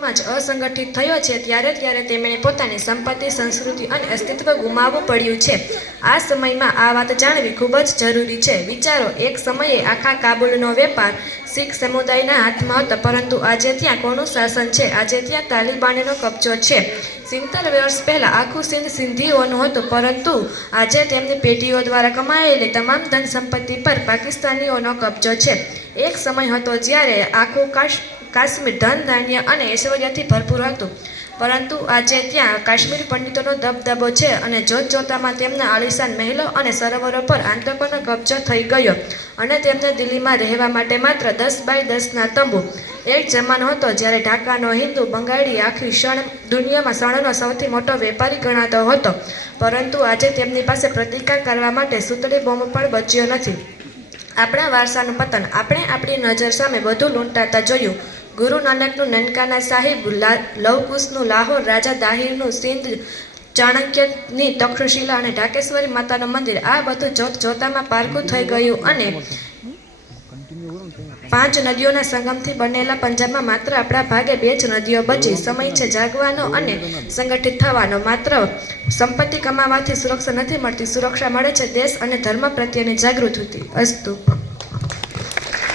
સમાજ અસંગઠિત થયો છે ત્યારે તેમણે પોતાની સંપત્તિ, સંસ્કૃતિ અને અસ્તિત્વ ગુમાવવું પડ્યું છે. આ સમયમાં આ વાત જાણવી ખૂબ જ જરૂરી છે. વિચારો, એક સમયે આખા કાબુલનો વેપાર શીખ સમુદાયના હાથમાં હતો, પરંતુ આજે ત્યાં કોનું શાસન છે? આજે ત્યાં તાલિબાનનો કબજો છે. 70 વર્ષ પહેલા આખું સિંધ સિંધીઓનું હતું, પરંતુ આજે તેમની પેઢીઓ દ્વારા કમાયેલી તમામ ધન સંપત્તિ પર પાકિસ્તાનીઓનો કબજો છે. એક સમય હતો જ્યારે આખું કાશ્મીર ધન, ધાન્ય અને ઐશ્વર્યથી ભરપૂર હતું, પરંતુ આજે ત્યાં કાશ્મીર પંડિતોનો દબદબો છે અને જોતજોતામાં તેમના આલિશાન મહેલો અને સરોવરો પર આતંકોનો કબજો થઈ ગયો અને તેમને દિલ્હીમાં રહેવા માટે માત્ર 10 બાય 10ના તંબુ. એક જમાનો હતો જ્યારે ઢાકાનો હિન્દુ બંગાળી આખી દુનિયામાં શણનો સૌથી મોટો વેપારી ગણાતો હતો, પરંતુ આજે તેમની પાસે પ્રતિકાર કરવા માટે સૂતળી બોમ્બ પણ બચ્યો નથી. આપણા વારસાનું પતન આપણે આપણી નજર સામે બધું લૂંટાતા જોયું. ગુરુ નાનકનું નનકાના સાહિબ, લવકુશનું લાહોર, રાજા દાહિરનું સિંધ, ચાણક્યની તક્ષશિલા અને ઢાકેશ્વરી માતાનું મંદિર, આ બધું જોતજોતામાં પારકું થઈ ગયું અને 5 નદીઓના સંગમથી બનેલા પંજાબમાં માત્ર આપણા ભાગે 2 જ નદીઓ બચી. સમય છે જાગવાનો અને સંગઠિત થવાનો. માત્ર સંપત્તિ કમાવાથી સુરક્ષા નથી મળતી, સુરક્ષા મળે છે દેશ અને ધર્મ પ્રત્યેની જાગૃતિ. અસ્તુ.